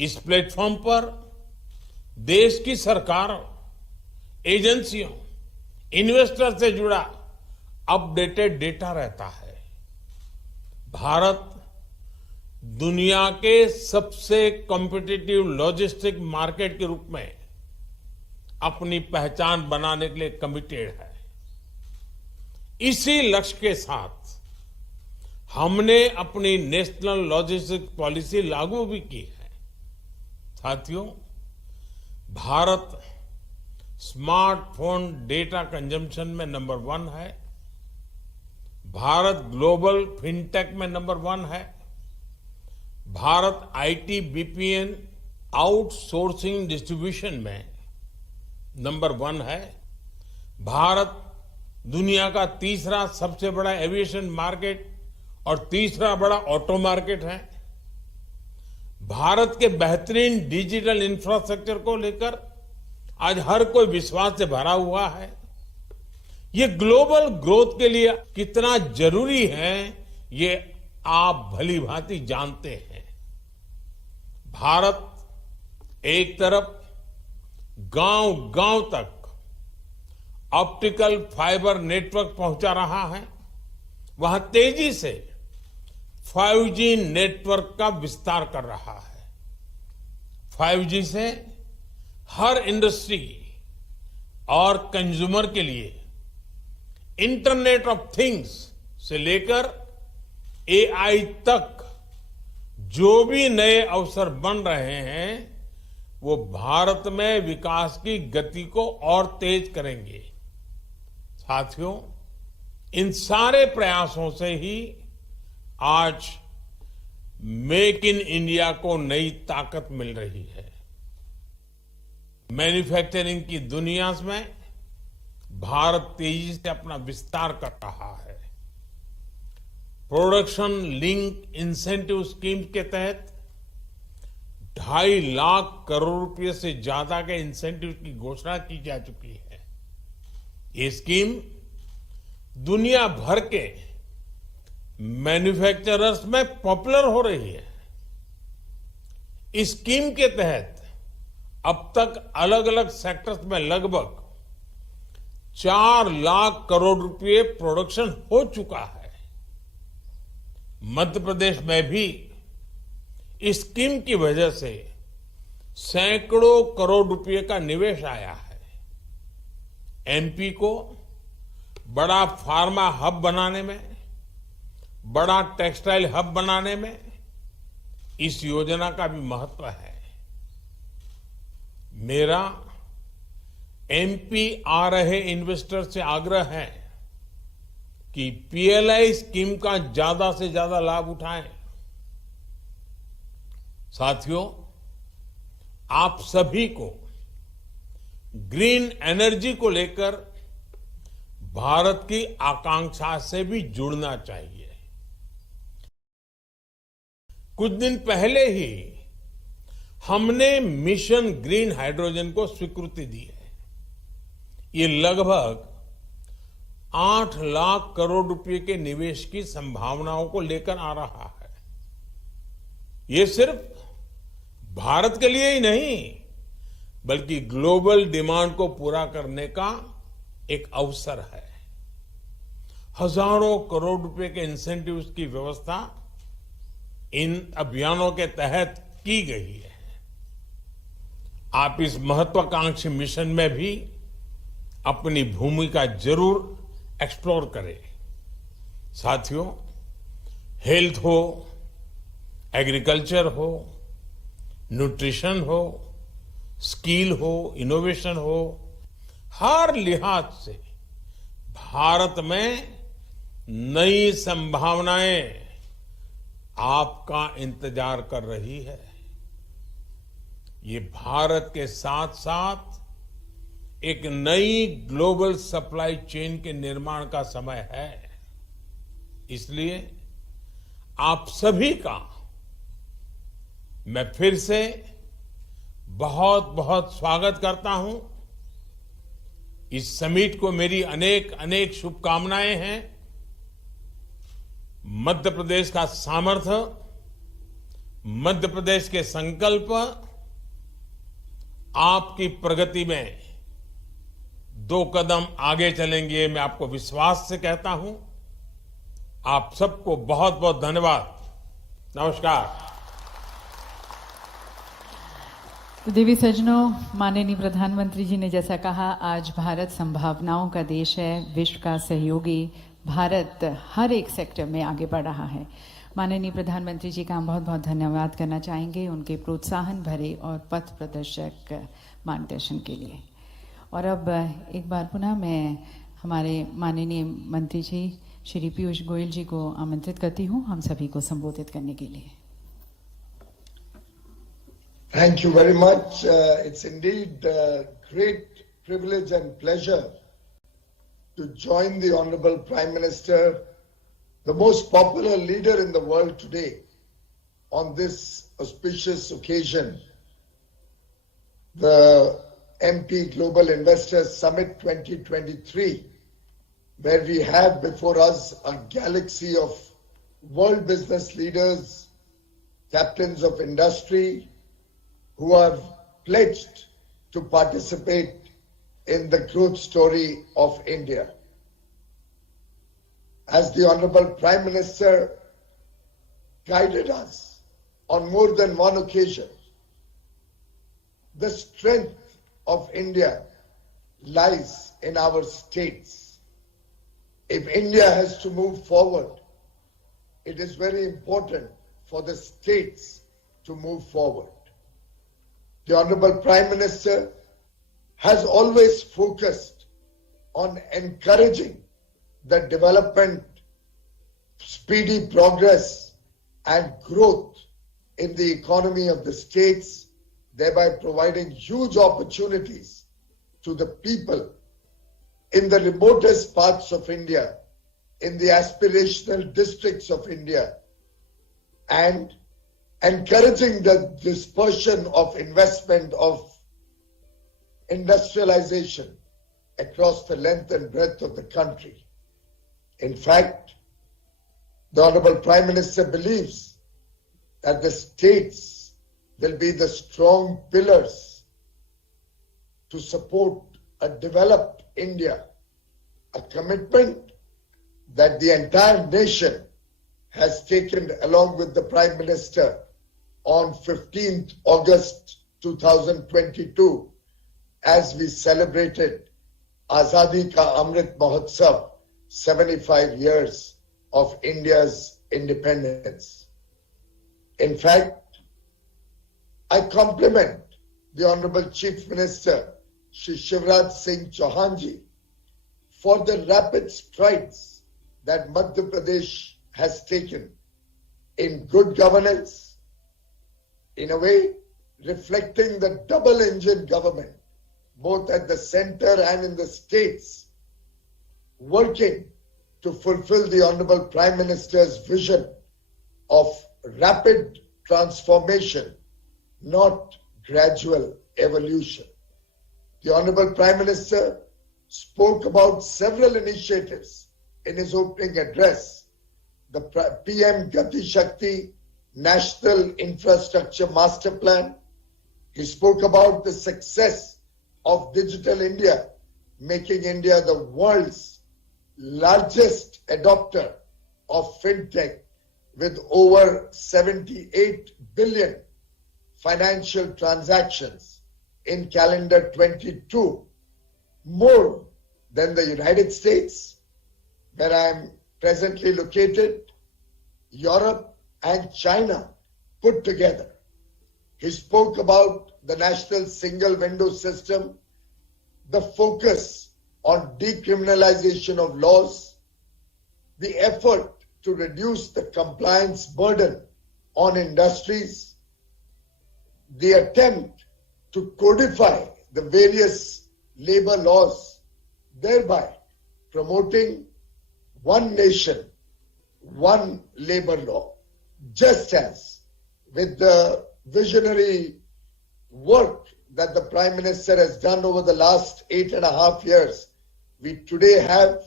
इस प्लेटफॉर्म पर देश की सरकारों, एजेंसियों, इन्वेस्टर से जुड़ा अपडेटेड डेटा रहता है। भारत दुनिया के सबसे कॉम्पिटिटिव लॉजिस्टिक मार्केट के रूप में अपनी पहचान बनाने के लिए कमिटेड है। इसी लक्ष्य के साथ हमने अपनी नेशनल लॉजिस्टिक पॉलिसी लागू भी की है। साथियों, भारत स्मार्टफोन डेटा कंजम्पशन में नंबर 1 है। भारत ग्लोबल फिनटेक में नंबर 1 है। Bharat IT BPN outsourcing distribution में नंबर 1 है। भारत दुनिया का तीसरा सबसे बड़ा एविएशन मार्केट और तीसरा बड़ा ऑटो मार्केट है। भारत के बेहतरीन डिजिटल इंफ्रास्ट्रक्चर को लेकर आज हर कोई विश्वास से भरा हुआ है। ये ग्लोबल ग्रोथ के लिए कितना जरूरी है, ये आप भली भांति जानते हैं। भारत एक तरफ गांव-गांव तक ऑप्टिकल फाइबर नेटवर्क पहुंचा रहा है, वहां तेजी से 5G नेटवर्क का विस्तार कर रहा है। 5G से हर इंडस्ट्री और कंज्यूमर के लिए इंटरनेट ऑफ थिंग्स से लेकर AI तक जो भी नए अवसर बन रहे हैं, वो भारत में विकास की गति को और तेज करेंगे। साथियों, इन सारे प्रयासों से ही आज मेक इन इंडिया को नई ताकत मिल रही है। मैन्युफैक्चरिंग की दुनिया में भारत तेजी से अपना विस्तार कर रहा है। प्रोडक्शन लिंक इंसेंटिव स्कीम के तहत 2.5 लाख करोड़ रुपए से ज्यादा के इंसेंटिव की घोषणा की जा चुकी है। ये स्कीम दुनिया भर के मैन्युफैक्चरर्स में पॉपुलर हो रही है। इस स्कीम के तहत अब तक अलग अलग सेक्टर्स में लगभग 4 लाख करोड़ रुपए प्रोडक्शन हो चुका है। मध्य प्रदेश में भी इस स्कीम की वजह से सैकड़ों करोड़ रुपए का निवेश आया है। एमपी को बड़ा फार्मा हब बनाने में, बड़ा टेक्सटाइल हब बनाने में इस योजना का भी महत्व है। मेरा एमपी आ रहे इन्वेस्टर से आग्रह है कि पीएलआई स्कीम का ज्यादा से ज्यादा लाभ उठाएं। साथियों, आप सभी को ग्रीन एनर्जी को लेकर भारत की आकांक्षा से भी जुड़ना चाहिए। कुछ दिन पहले ही हमने मिशन ग्रीन हाइड्रोजन को स्वीकृति दी है। ये लगभग 8 लाख करोड़ रुपए के निवेश की संभावनाओं को लेकर आ रहा है। ये सिर्फ भारत के लिए ही नहीं, बल्कि ग्लोबल डिमांड को पूरा करने का एक अवसर है। हजारों करोड़ रुपए के इंसेंटिव्स की व्यवस्था इन अभियानों के तहत की गई है। आप इस महत्वाकांक्षी मिशन में भी अपनी भूमिका जरूर एक्सप्लोर करें। साथियों, हेल्थ हो, एग्रीकल्चर हो, न्यूट्रिशन हो, स्किल हो, इनोवेशन हो, हर लिहाज से भारत में नई संभावनाएं आपका इंतजार कर रही है। ये भारत के साथ साथ एक नई ग्लोबल सप्लाई चेन के निर्माण का समय है। इसलिए आप सभी का मैं फिर से बहुत बहुत स्वागत करता हूं। इस समिट को मेरी अनेक अनेक शुभकामनाएं हैं। मध्य प्रदेश का सामर्थ्य, मध्य प्रदेश के संकल्प आपकी प्रगति में 2 कदम आगे चलेंगे, मैं आपको विश्वास से कहता हूं। आप सबको बहुत बहुत धन्यवाद। नमस्कार। तो देवी सज्जनों, माननीय प्रधानमंत्री जी ने जैसा कहा, आज भारत संभावनाओं का देश है, विश्व का सहयोगी। भारत हर एक सेक्टर में आगे बढ़ रहा है। माननीय प्रधानमंत्री जी का हम बहुत बहुत धन्यवाद करना चाहेंगे उनके प्रोत्साहन भरे और पथ प्रदर्शक मार्गदर्शन के लिए। और अब एक बार पुनः मैं हमारे माननीय मंत्री जी श्री पीयूष गोयल जी को आमंत्रित करती हूँ हम सभी को संबोधित करने के लिए। Thank you very much. It's indeed a great privilege and pleasure to join the Honorable Prime Minister, the most popular leader in the world today, on this auspicious occasion, the MP Global Investors Summit 2023, where we have before us a galaxy of world business leaders, captains of industry, who are pledged to participate in the growth story of India. As the Honorable Prime Minister guided us on more than one occasion, the strength of India lies in our states. If India has to move forward, it is very important for the states to move forward. The Honorable Prime Minister has always focused on encouraging the development, speedy progress and growth in the economy of the states, thereby providing huge opportunities to the people in the remotest parts of India, in the aspirational districts of India, and encouraging the dispersion of investment, of industrialization across the length and breadth of the country. In fact, the Honorable Prime Minister believes that the states will be the strong pillars to support a developed India, a commitment that the entire nation has taken along with the Prime Minister on 15th August 2022 as we celebrated Azadi Ka Amrit Mahotsav, 75 years of India's independence. In fact, I compliment the Honorable Chief Minister Shri Shivraj Singh Chauhan ji for the rapid strides that Madhya Pradesh has taken in good governance, in a way reflecting the double-engine government, both at the center and in the states, working to fulfill the Honorable Prime Minister's vision of rapid transformation, not gradual evolution. The Honorable Prime Minister spoke about several initiatives in his opening address. The PM Gati Shakti National Infrastructure Master Plan. He spoke about the success of Digital India, making India the world's largest adopter of fintech with over 78 billion financial transactions in calendar 22, more than the United States, where I am presently located, Europe and China put together. He spoke about the national single window system, the focus on decriminalization of laws, the effort to reduce the compliance burden on industries, the attempt to codify the various labor laws, thereby promoting one nation, one labor law. Just as with the visionary work that the Prime Minister has done over the last 8.5 years, we today have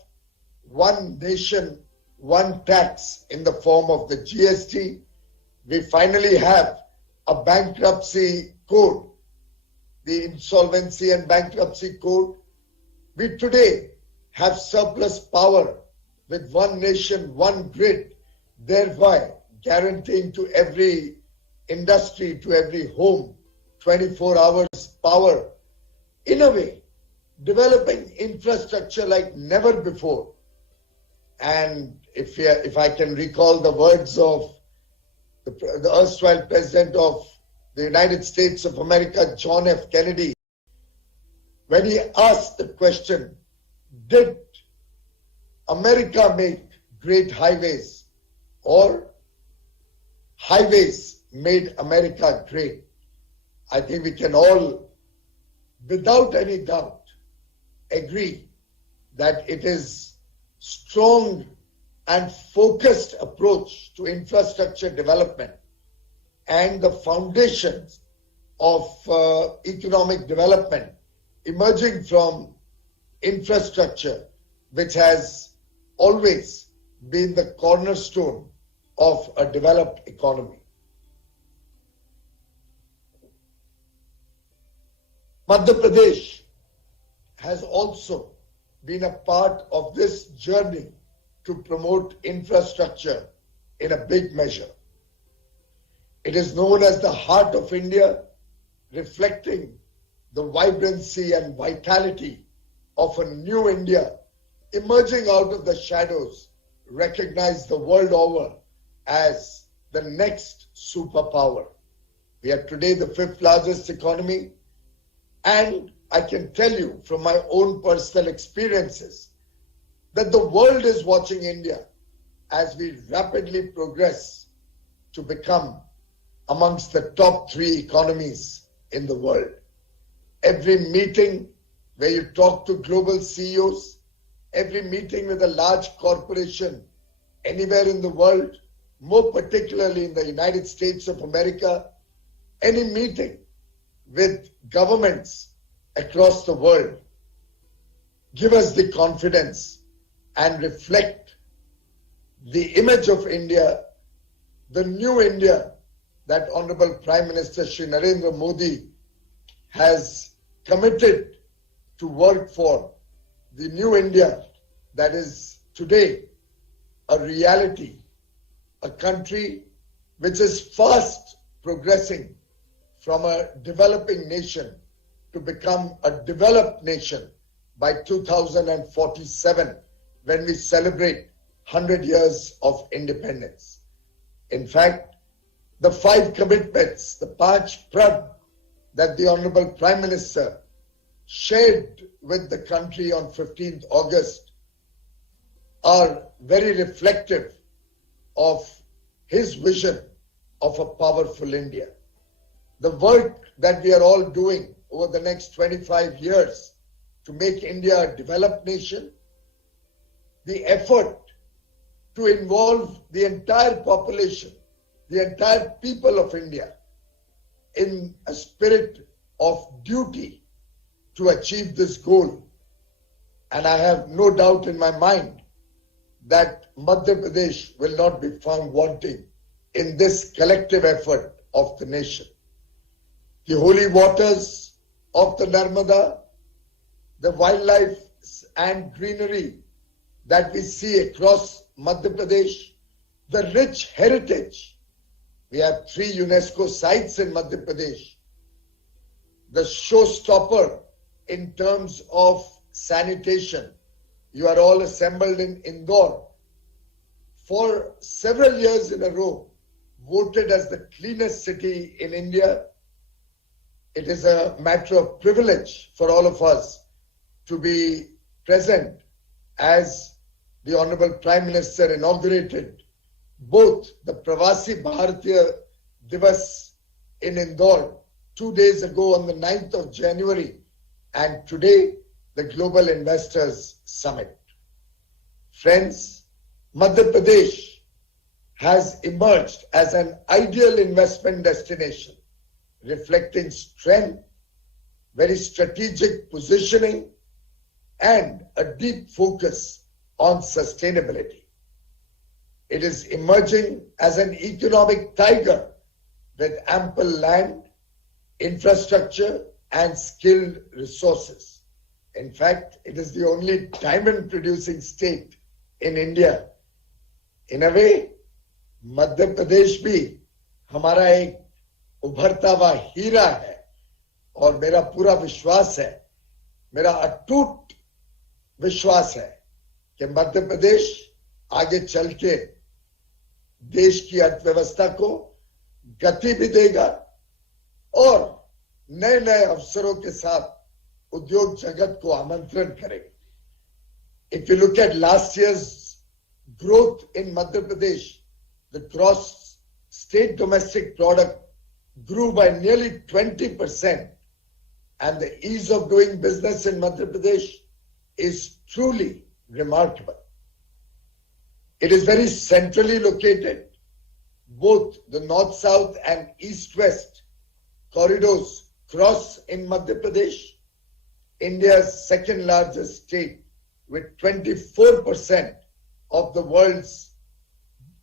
one nation, one tax in the form of the GST, We finally have a bankruptcy code, the insolvency and bankruptcy code. We today have surplus power with one nation, one grid, thereby guaranteeing to every industry, to every home, 24 hours power. In a way, developing infrastructure like never before. And if I can recall the words of the erstwhile President of the United States of America, John F. Kennedy, when he asked the question, did America make great highways or highways made America great? I think we can all, without any doubt, agree that it is strong and focused approach to infrastructure development and the foundations of economic development emerging from infrastructure, which has always been the cornerstone of a developed economy. Madhya Pradesh has also been a part of this journey to promote infrastructure in a big measure. It is known as the heart of India, reflecting the vibrancy and vitality of a new India emerging out of the shadows, recognized the world over as the next superpower. We are today the 5th largest economy, and I can tell you from my own personal experiences that the world is watching India as we rapidly progress to become amongst the top 3 economies in the world. Every meeting where you talk to global CEOs, every meeting with a large corporation anywhere in the world, more particularly in the United States of America, any meeting with governments across the world, give us the confidence and reflect the image of India, the new India that Honorable Prime Minister Shri Narendra Modi has committed to work for, the new India that is today a reality, a country which is fast progressing from a developing nation to become a developed nation by 2047, when we celebrate 100 years of independence. In fact, the 5 commitments, the Panch Prab that the Honorable Prime Minister shared with the country on 15th August are very reflective of his vision of a powerful India. The work that we are all doing over the next 25 years to make India a developed nation, the effort to involve the entire population, the entire people of India in a spirit of duty to achieve this goal. And I have no doubt in my mind that Madhya Pradesh will not be found wanting in this collective effort of the nation. The holy waters of the Narmada, the wildlife and greenery that we see across Madhya Pradesh, the rich heritage. We have 3 UNESCO sites in Madhya Pradesh. The showstopper in terms of sanitation. You are all assembled in Indore. For several years in a row, voted as the cleanest city in India. It is a matter of privilege for all of us to be present as the Honorable Prime Minister inaugurated both the Pravasibhartiyadiwas in Indore 2 days ago on the 9th of January, and today the Global Investors Summit. Friends, Madhya Pradesh has emerged as an ideal investment destination, reflecting strength, very strategic positioning, and a deep focus on sustainability. It is emerging as an economic tiger with ample land, infrastructure, and skilled resources. In fact, it is the only diamond producing state in India. In a way, Madhya Pradesh भी हमारा एक उभरता हुआ हीरा है और मेरा पूरा विश्वास है, मेरा अटूट विश्वास है कि मध्य प्रदेश आगे चल के देश की अर्थव्यवस्था को गति भी देगा और नए नए अवसरों के साथ उद्योग जगत को आमंत्रण करेगा. If you look at last year's growth in Madhya Pradesh, the gross state domestic product grew by nearly 20%, and the ease of doing business in Madhya Pradesh is truly remarkable. It is very centrally located. Both the north-south and east-west corridors cross in Madhya Pradesh, India's second largest state, with 24% of the world's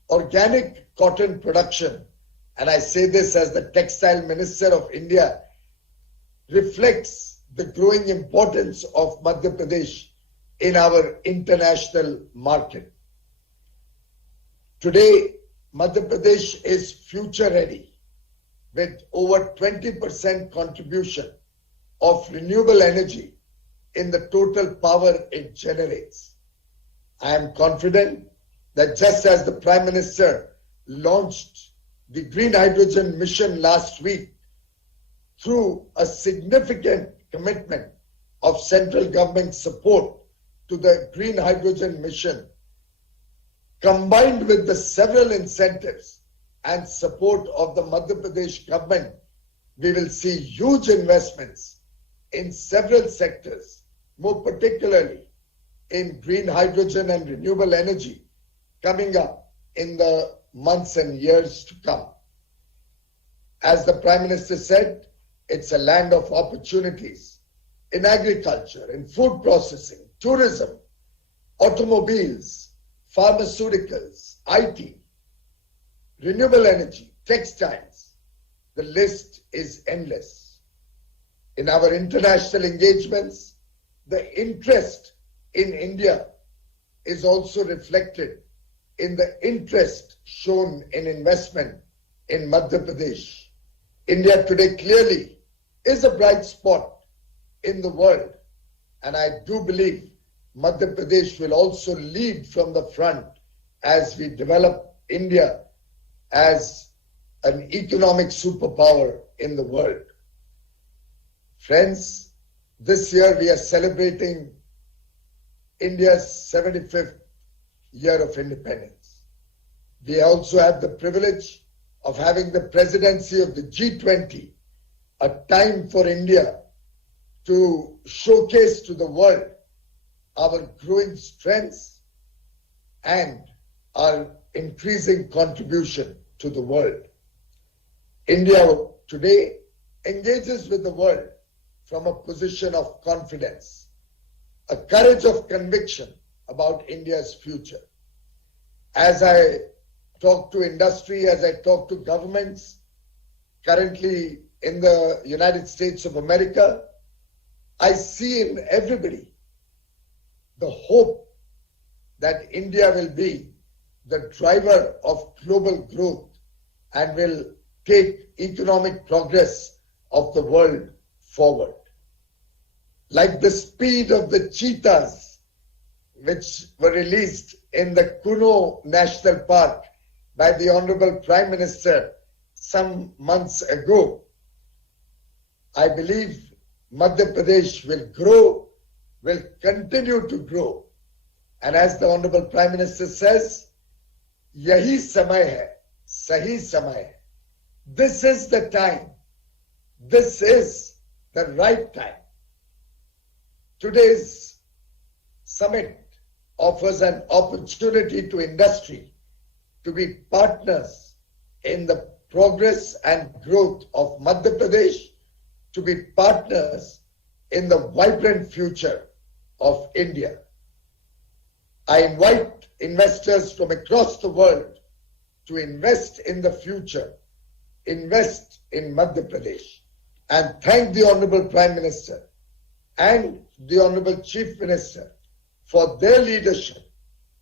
organic cotton production. And I say this as the Textile Minister of India, reflects the growing importance of Madhya Pradesh in our international market. Today, Madhya Pradesh is future ready with over 20% contribution of renewable energy in the total power it generates. I am confident that just as the Prime Minister launched the Green Hydrogen Mission last week through a significant commitment of central government support to the Green Hydrogen Mission, combined with the several incentives and support of the Madhya Pradesh government, we will see huge investments in several sectors, more particularly in green hydrogen and renewable energy, coming up in the months and years to come. As the Prime Minister said, it's a land of opportunities in agriculture, in food processing, tourism, automobiles, pharmaceuticals, IT, renewable energy, textiles. The list is endless. In our international engagements, the interest in India is also reflected in the interest shown in investment in Madhya Pradesh. India today clearly is a bright spot in the world, and I do believe Madhya Pradesh will also lead from the front as we develop India as an economic superpower in the world. Friends, this year we are celebrating India's 75th year of independence. We also have the privilege of having the presidency of the G20, a time for India to showcase to the world our growing strengths and our increasing contribution to the world. India today engages with the world from a position of confidence, a courage of conviction about India's future. As I talk to industry, as I talk to governments, currently in the United States of America, I see in everybody the hope that India will be the driver of global growth and will take economic progress of the world forward. Like the speed of the cheetahs, which were released in the Kuno National Park by the Honorable Prime Minister some months ago, I believe Madhya Pradesh will grow, will continue to grow. And as the Honorable Prime Minister says, yahi samay hai, sahi samay hai. This is the time. This is the right time. Today's summit offers an opportunity to industry to be partners in the progress and growth of Madhya Pradesh, to be partners in the vibrant future of India. I invite investors from across the world to invest in the future, invest in Madhya Pradesh, and thank the Honorable Prime Minister and the Honorable Chief Minister for their leadership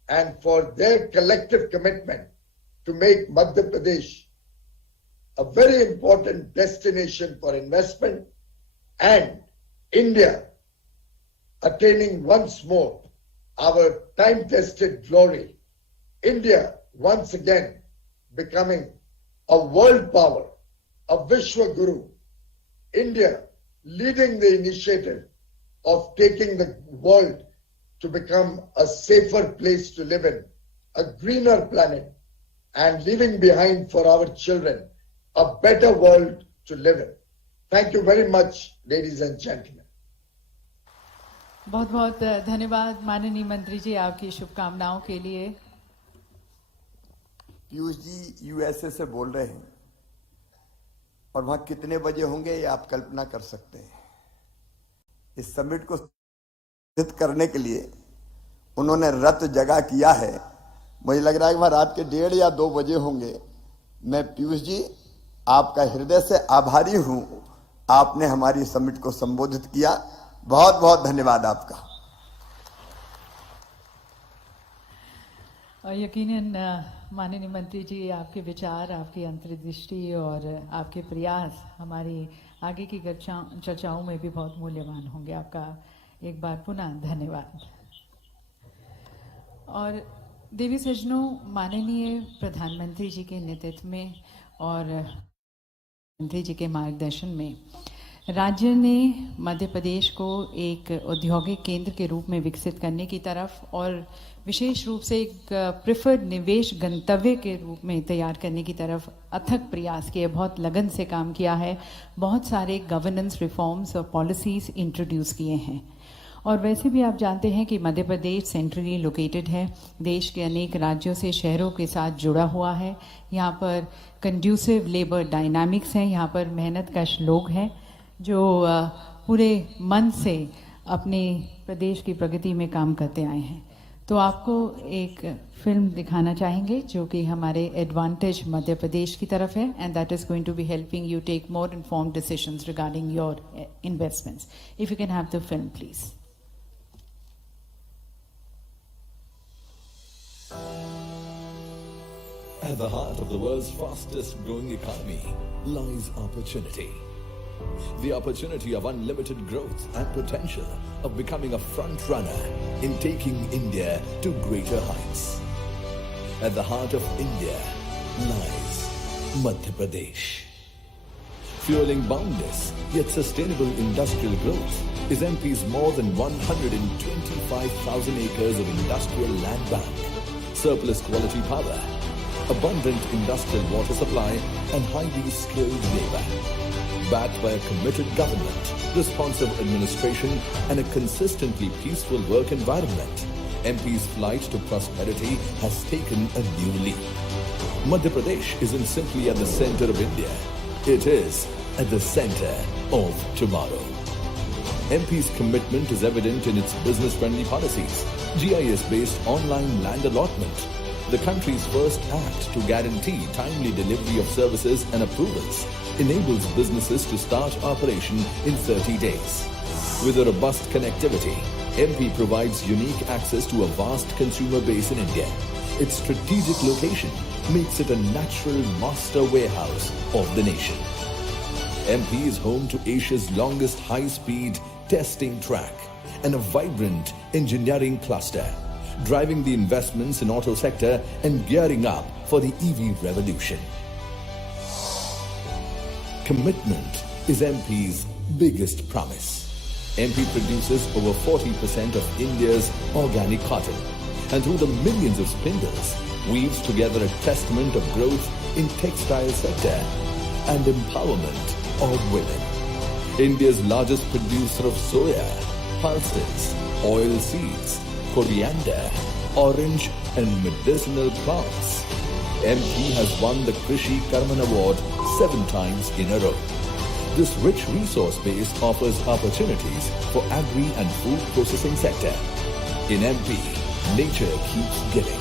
and for their collective commitment to make Madhya Pradesh a very important destination for investment and India attaining once more our time-tested glory. India once again becoming a world power, a Vishwa Guru. India leading the initiative of taking the world to become a safer place to live in, a greener planet, and leaving behind for our children a better world to live in. Thank you very much, ladies and gentlemen. बहुत बहुत धन्यवाद माननीय मंत्री जी आपकी शुभकामनाओं के लिए। Piyush ji USA से बोल रहे हैं और वहां कितने बजे होंगे ये आप कल्पना कर सकते हैं। इस समिट को सिद्ध करने के लिए उन्होंने रत जगह किया है। मुझे लग रहा है कि वहां रात के 1:30 या 2 बजे होंगे। मैं पीयूष जी आपका हृदय से आभारी हूं, आपने हमारी समिट को संबोधित किया। बहुत बहुत धन्यवाद आपका। और यकीनन माननीय मंत्री जी आपके विचार, आपकी अंतर्दृष्टि और आपके प्रयास हमारी आगे की चर्चाओं में भी बहुत मूल्यवान होंगे। आपका एक बार पुनः धन्यवाद। और देवी सज्जनों, माननीय प्रधानमंत्री जी के नेतृत्व में और मंत्री जी के मार्गदर्शन में राज्य ने मध्य प्रदेश को एक औद्योगिक केंद्र के रूप में विकसित करने की तरफ और विशेष रूप से एक प्रेफर्ड निवेश गंतव्य के रूप में तैयार करने की तरफ अथक प्रयास किए, बहुत लगन से काम किया है। बहुत सारे गवर्नेंस रिफॉर्म्स और पॉलिसीज इंट्रोड्यूस किए हैं। और वैसे भी आप जानते हैं कि मध्य प्रदेश सेंट्रली लोकेटेड है, देश के अनेक राज्यों से शहरों के साथ जुड़ा हुआ है। यहाँ पर कंड्यूसिव लेबर डायनामिक्स हैं, यहाँ पर मेहनतकश लोग हैं जो पूरे मन से अपने प्रदेश की प्रगति में काम करते आए हैं। तो आपको एक फिल्म दिखाना चाहेंगे जो कि हमारे एडवांटेज मध्य प्रदेश की तरफ है, and that is going to be helping you take more informed decisions regarding your investments. If you can have the film please. At the heart of the world's fastest growing economy lies opportunity. The opportunity of unlimited growth and potential of becoming a front runner in taking India to greater heights. At the heart of India lies Madhya Pradesh. Fueling boundless yet sustainable industrial growth is MP's more than 125,000 acres of industrial land bank, surplus quality power, abundant industrial water supply and highly skilled labor. Backed by a committed government, responsive administration and a consistently peaceful work environment, MP's flight to prosperity has taken a new leap. Madhya Pradesh isn't simply at the center of India, it is at the center of tomorrow. MP's commitment is evident in its business-friendly policies, GIS-based online land allotment, the country's first act to guarantee timely delivery of services and approvals, enables businesses to start operation in 30 days. With a robust connectivity, MP provides unique access to a vast consumer base in India. Its strategic location makes it a natural master warehouse of the nation. MP is home to Asia's longest high-speed testing track and a vibrant engineering cluster, driving the investments in auto sector and gearing up for the EV revolution. Commitment is MP's biggest promise. MP produces over 40% of India's organic cotton, and through the millions of spindles, weaves together a testament of growth in textile sector and empowerment of women. India's largest producer of soya, pulses, oil seeds, coriander, orange and medicinal plants. MP has won the Krishi Karman Award 7 times in a row. This rich resource base offers opportunities for agri and food processing sector. In MP, nature keeps giving.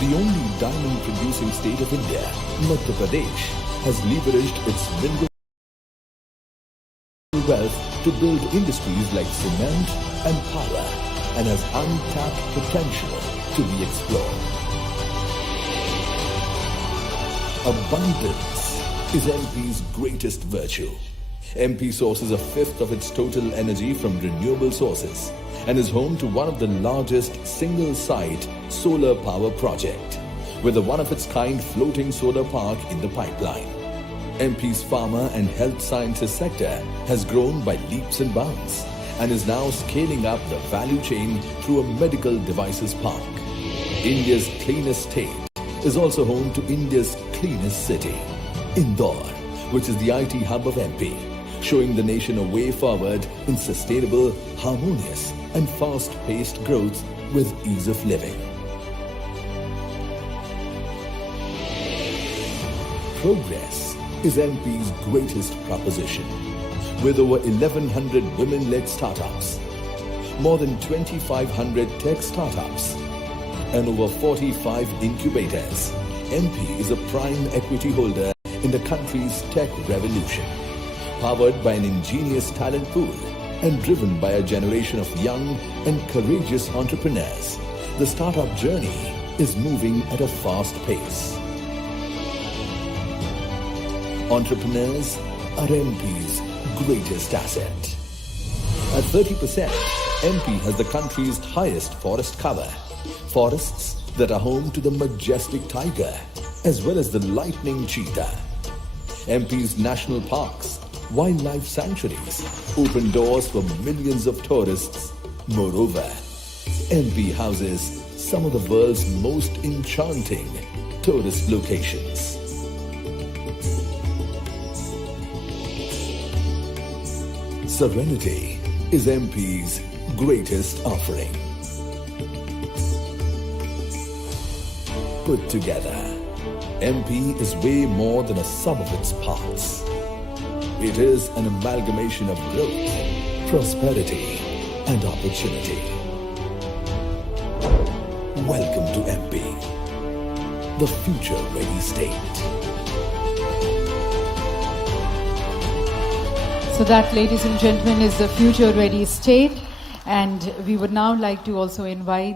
The only diamond-producing state of India, Madhya Pradesh, has leveraged its mineral wealth to build industries like cement and power and has untapped potential to be explored. Abundance is MP's greatest virtue. MP sources a fifth of its total energy from renewable sources and is home to one of the largest single-site solar power project with a one-of-its-kind floating solar park in the pipeline. MP's pharma and health sciences sector has grown by leaps and bounds and is now scaling up the value chain through a medical devices park. India's cleanest state is also home to India's cleanest city, Indore, which is the IT hub of MP, showing the nation a way forward in sustainable, harmonious and fast-paced growth with ease of living. Progress is MP's greatest proposition, with over 1,100 women-led startups, more than 2,500 tech startups, and over 45 incubators. MP is a prime equity holder in the country's tech revolution, powered by an ingenious talent pool and driven by a generation of young and courageous entrepreneurs. The startup journey is moving at a fast pace. Entrepreneurs are MP's greatest asset. At 30%, MP has the country's highest forest cover. Forests that are home to the majestic tiger as well as the lightning cheetah. MP's national parks, wildlife sanctuaries open doors for millions of tourists. Moreover, MP houses some of the world's most enchanting tourist locations. Serenity is MP's greatest offering. Put together, MP is way more than a sum of its parts. It is an amalgamation of growth, prosperity, and opportunity. Welcome to MP, the future-ready state. So that, ladies and gentlemen, is the future-ready state. And we would now like to also invite